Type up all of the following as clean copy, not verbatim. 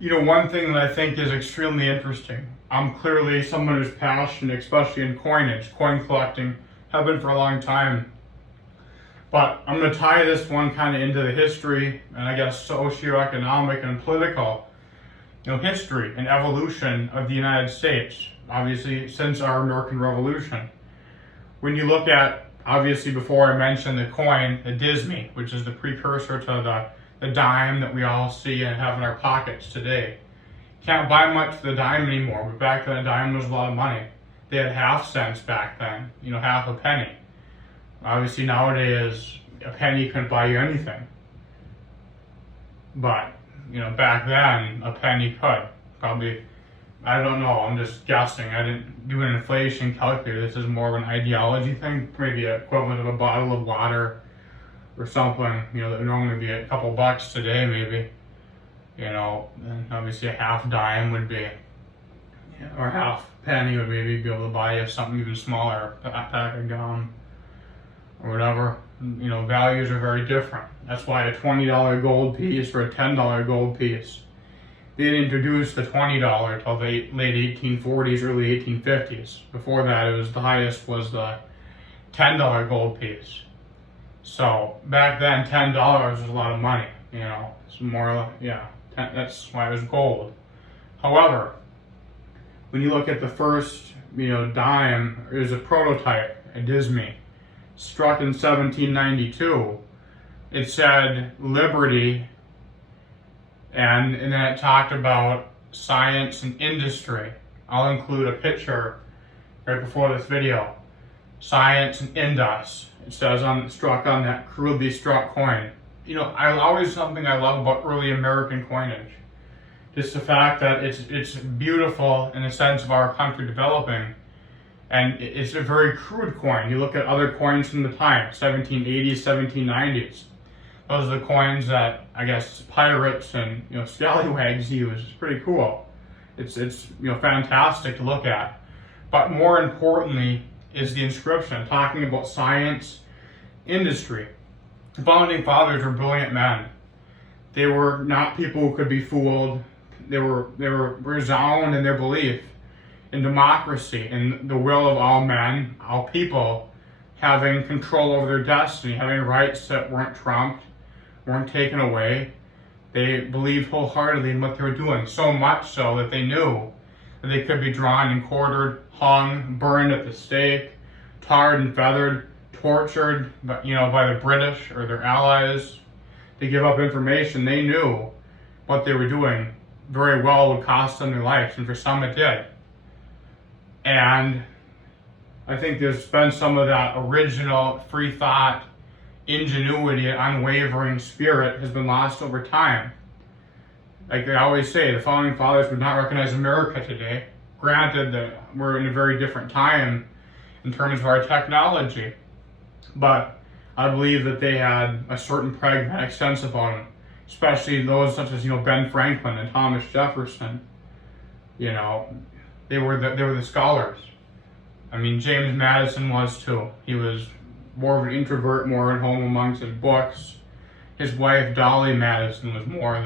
One thing that I think is extremely interesting. I'm clearly someone who's passionate, especially in coinage, coin collecting, have been for a long time. But I'm going to tie this one kind of into the history and I guess socioeconomic and political, history and evolution of the United States, obviously since our American Revolution. When you look at, obviously before I mentioned the coin, the Disney, which is the precursor to the dime that we all see and have in our pockets today. Can't buy much for the dime anymore, but back then a dime was a lot of money. They had half cents back then, half a penny. Obviously nowadays a penny couldn't buy you anything. But, back then a penny could. Probably, I don't know, I'm just guessing. I didn't do an inflation calculator. This is more of an ideology thing, maybe equivalent of a bottle of water or something, that would normally be a couple bucks today maybe. And obviously a half dime would be, or half penny would maybe be able to buy you something even smaller, a pack of gum or whatever. Values are very different. That's why a $20 gold piece or a $10 gold piece, they didn't introduce the $20 until the late 1840s, early 1850s. Before that, the highest was the $10 gold piece. So back then, $10 was a lot of money. It's more, that's why it was gold. However, when you look at the first, dime, it was a prototype, a Disney, struck in 1792. It said liberty, and then it talked about science and industry. I'll include a picture right before this video. Science and Indus. It says struck on that crudely struck coin. Something I love about early American coinage. Just the fact that it's beautiful in the sense of our country developing, and it's a very crude coin. You look at other coins from the time, 1780s, 1790s. Those are the coins that I guess pirates and scallywags use. It's pretty cool. It's fantastic to look at. But more importantly is the inscription talking about science, industry. The founding fathers were brilliant men. They were not people who could be fooled. They were resound in their belief in democracy and the will of all men, all people, having control over their destiny, having rights that weren't trumped, weren't taken away. They believed wholeheartedly in what they were doing, so much so that they knew that they could be drawn and quartered, hung, burned at the stake, tarred and feathered, tortured, by the British or their allies. To give up information. They knew what they were doing very well would cost them their lives, and for some it did. And I think there's been some of that original free thought, ingenuity, and unwavering spirit has been lost over time. Like they always say, the founding fathers would not recognize America today. Granted that we're in a very different time in terms of our technology, but I believe that they had a certain pragmatic sense about them, especially those such as Ben Franklin and Thomas Jefferson. They were the scholars. James Madison was too. He was more of an introvert, more at home amongst his books. His wife, Dolly Madison, was more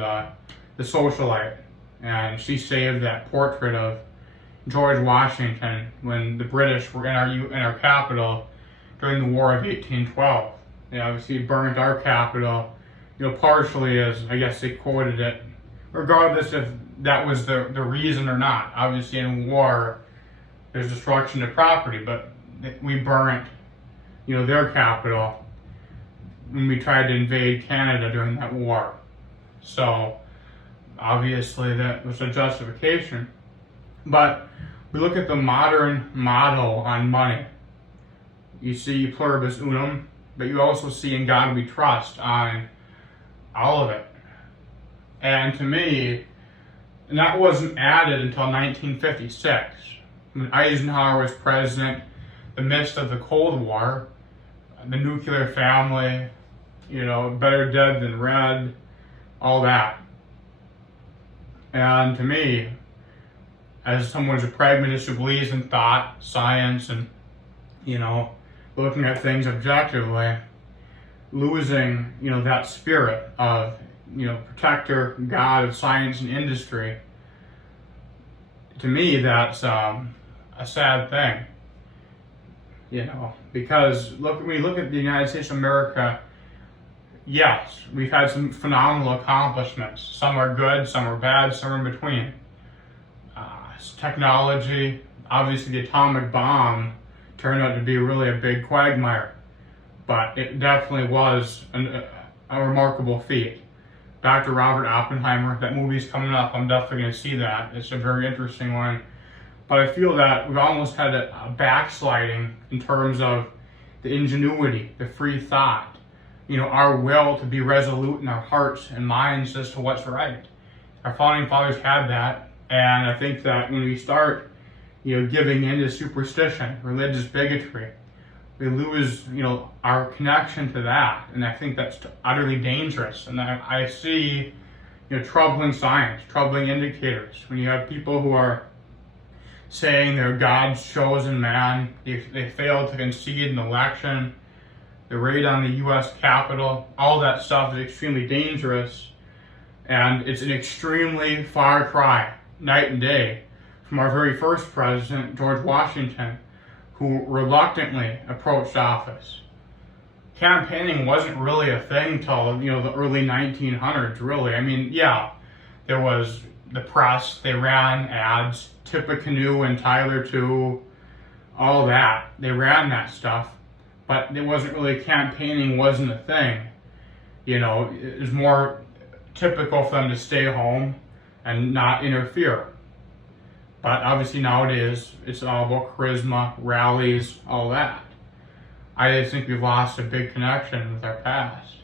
the socialite, and she saved that portrait of George Washington when the British were in our capital during the War of 1812. They obviously burned our capital, partially as I guess they quoted it, regardless if that was the reason or not. Obviously in war, there's destruction of property, but we burnt, their capital when we tried to invade Canada during that war. So obviously that was a justification. But we look at the modern model on money. You see pluribus unum, but you also see in God we trust on all of it. And to me, and that wasn't added until 1956. When Eisenhower was president, the midst of the Cold War, the nuclear family, better dead than red, all that. And to me, as someone who's a pragmatist who believes in thought, science, and, looking at things objectively, losing, that spirit of, protector, god of science and industry. To me, that's a sad thing. Because when you look at the United States of America, yes, we've had some phenomenal accomplishments. Some are good, some are bad, some are in between. Technology, obviously the atomic bomb turned out to be really a big quagmire, but it definitely was a remarkable feat. Back to Robert Oppenheimer, that movie's coming up, I'm definitely going to see that. It's a very interesting one. But I feel that we've almost had a backsliding in terms of the ingenuity, the free thought, our will to be resolute in our hearts and minds as to what's right. Our founding fathers had that, and I think that when we start, giving into superstition, religious bigotry, we lose, our connection to that, and I think that's utterly dangerous. And I see, troubling signs, troubling indicators when you have people who are saying they're God's chosen man. They failed to concede an election. The raid on the U.S. Capitol, all that stuff is extremely dangerous, and it's an extremely far cry, night and day, from our very first president, George Washington, who reluctantly approached office. Campaigning wasn't really a thing till the early 1900s. Really, I mean, yeah, there was the press. They ran ads, Tippecanoe and Tyler too, all that. They ran that stuff, but it wasn't really campaigning. Wasn't a thing. It was more typical for them to stay home and not interfere. But obviously nowadays, it's all about charisma, rallies, all that. I just think we've lost a big connection with our past.